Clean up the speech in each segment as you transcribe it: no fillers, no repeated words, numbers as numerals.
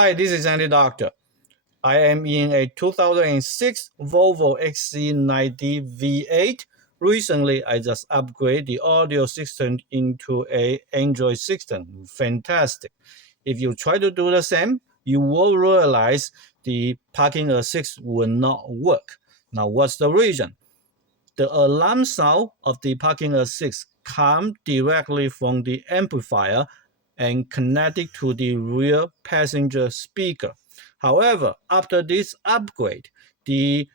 Hi, this is Andy Doctor. I am in a 2006 Volvo XC90 V8. Recently, I just upgraded the audio system into an Android system. Fantastic. If you try to do the same, you will realize the parking assist will not work. Now, what's the reason? The alarm sound of the parking assist comes directly from the amplifier and connected to the rear passenger speaker. However, after this upgrade, the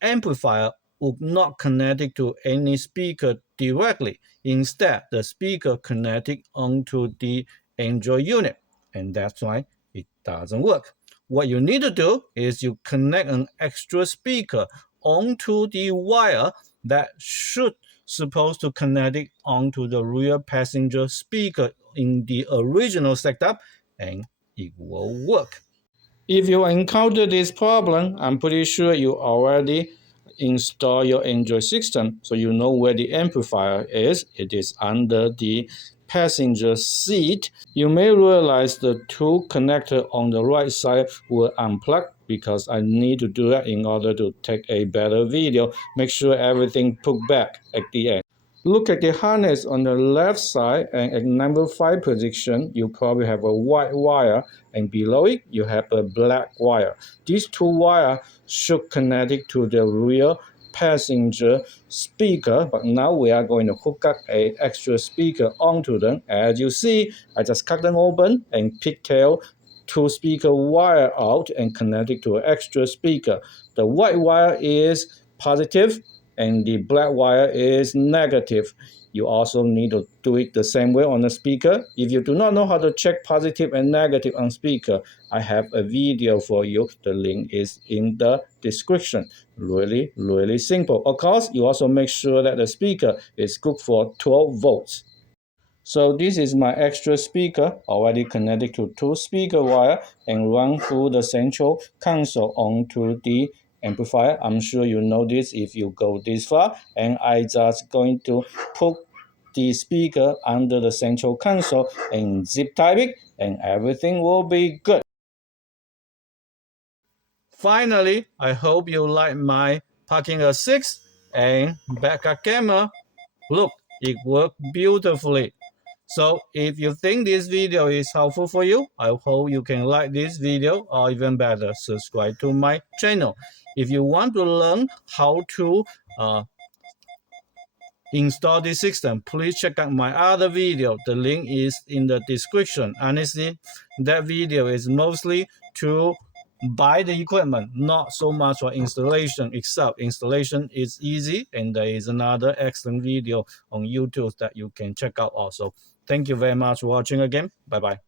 amplifier would not connect it to any speaker directly. Instead, the speaker connected onto the Android unit, and that's why it doesn't work. What you need to do is you connect an extra speaker onto the wire that should supposed to connect it onto the rear passenger speaker in the original setup, and it will work. If you encounter this problem, I'm pretty sure you already install your Android system, so you know where the amplifier is. It is under the passenger seat. You may realize the two connectors on the right side were unplugged because I need to do that in order to take a better video. Make sure everything put back at the end. Look at the harness on the left side, and at number 5 position, you probably have a white wire, and below it, you have a black wire. These two wires should connect it to the rear passenger speaker, but now we are going to hook up an extra speaker onto them. As you see, I just cut them open and pigtail two speaker wire out and connect it to an extra speaker. The white wire is positive and the black wire is negative. You also need to do it the same way on the speaker. If you do not know how to check positive and negative on speaker, I have a video for you. The link is in the description. Really simple. Of course, you also make sure that the speaker is good for 12 volts. So this is my extra speaker already connected to two speaker wire and run through the central console onto the amplifier. I'm sure you know this if you go this far, and I just going to put the speaker under the central console and zip tie it, and everything will be good. Finally, I hope you like my parking assist and backup camera. Look, it worked beautifully. So if you think this video is helpful for you, I hope you can like this video, or even better, subscribe to my channel. If you want to learn how to install this system, please check out my other video. The link is in the description. Honestly, that video is mostly to buy the equipment, not so much for installation, except installation is easy, and there is another excellent video on YouTube that you can check out also. Thank you very much for watching again. Bye bye.